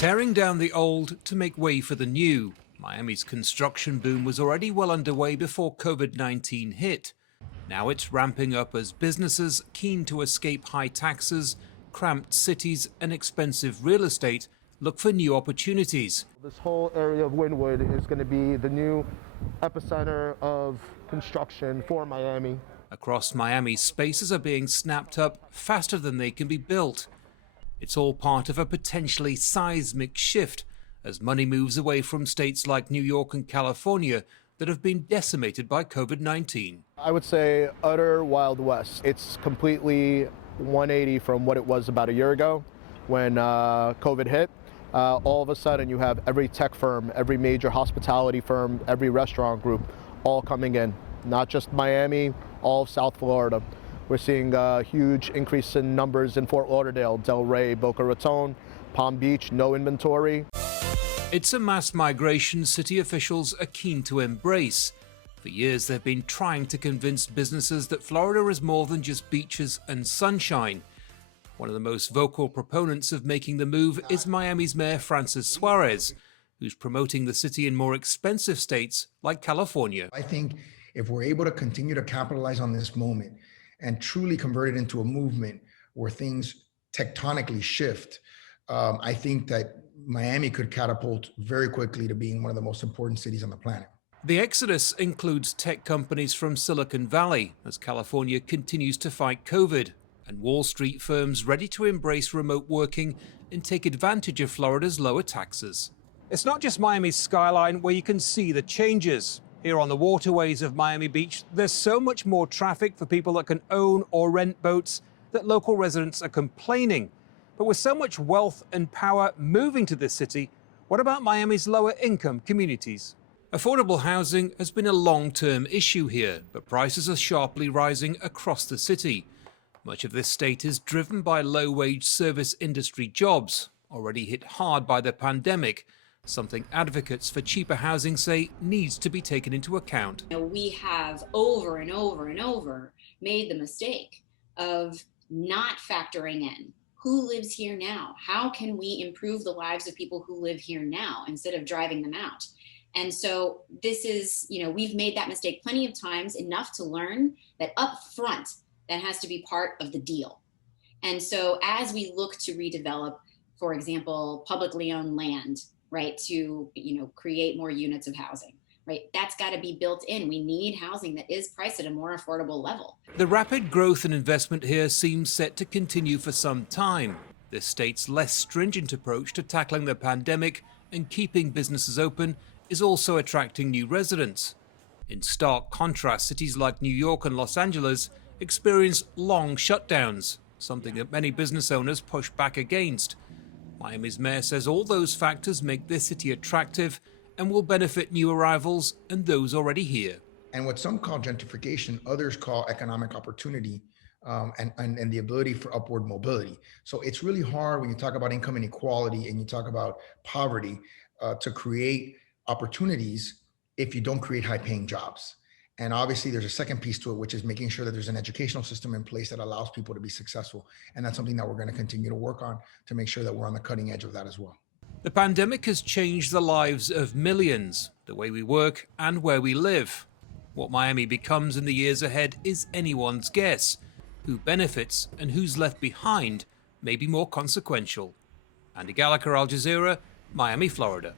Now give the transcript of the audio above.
Tearing down the old to make way for the new, Miami's construction boom was already well underway before COVID-19 hit. Now it's ramping up as businesses keen to escape high taxes, cramped cities and expensive real estate look for new opportunities. This whole area of Wynwood is going to be the new epicenter of construction for Miami. Across Miami, spaces are being snapped up faster than they can be built. It's all part of a potentially seismic shift as money moves away from states like New York and California that have been decimated by COVID-19. I would say utter Wild West. It's completely 180 from what it was about a year ago when COVID hit. All of a sudden you have every tech firm, every major hospitality firm, every restaurant group all coming in. Not just Miami, all of South Florida. We're seeing a huge increase in numbers in Fort Lauderdale, Delray, Boca Raton, Palm Beach, no inventory. It's a mass migration city officials are keen to embrace. For years they've been trying to convince businesses that Florida is more than just beaches and sunshine. One of the most vocal proponents of making the move is Miami's Mayor Francis Suarez, who's promoting the city in more expensive states like California. I think if we're able to continue to capitalize on this moment and truly convert it into a movement where things tectonically shift, I think that Miami could catapult very quickly to being one of the most important cities on the planet. The exodus includes tech companies from Silicon Valley as California continues to fight COVID, and Wall Street firms ready to embrace remote working and take advantage of Florida's lower taxes. It's not just Miami's skyline where you can see the changes. Here on the waterways of Miami Beach, there's so much more traffic for people that can own or rent boats that local residents are complaining. But with so much wealth and power moving to this city, what about Miami's lower income communities? Affordable housing has been a long-term issue here, but prices are sharply rising across the city. Much of this state is driven by low-wage service industry jobs, already hit hard by the pandemic, something advocates for cheaper housing say needs to be taken into account. We have over and over and over made the mistake of not factoring in who lives here now. How can we improve the lives of people who live here now instead of driving them out? And so this is, we've made that mistake plenty of times, enough to learn that up front, that has to be part of the deal. And so as we look to redevelop, for example, publicly owned land, right, to create more units of housing, right, that's got to be built in. We need housing that is priced at a more affordable level. The rapid growth and investment here seems set to continue for some time. This state's less stringent approach to tackling the pandemic and keeping businesses open is also attracting new residents. In stark contrast, cities like New York and Los Angeles experience long shutdowns, something that many business owners push back against. Miami's mayor says all those factors make this city attractive and will benefit new arrivals and those already here. And what some call gentrification, others call economic opportunity and the ability for upward mobility. So it's really hard when you talk about income inequality and you talk about poverty to create opportunities if you don't create high-paying jobs. And obviously there's a second piece to it, which is making sure that there's an educational system in place that allows people to be successful. And that's something that we're going to continue to work on to make sure that we're on the cutting edge of that as well. The pandemic has changed the lives of millions, the way we work and where we live. What Miami becomes in the years ahead is anyone's guess. Who benefits and who's left behind may be more consequential. Andy Gallagher, Al Jazeera, Miami, Florida.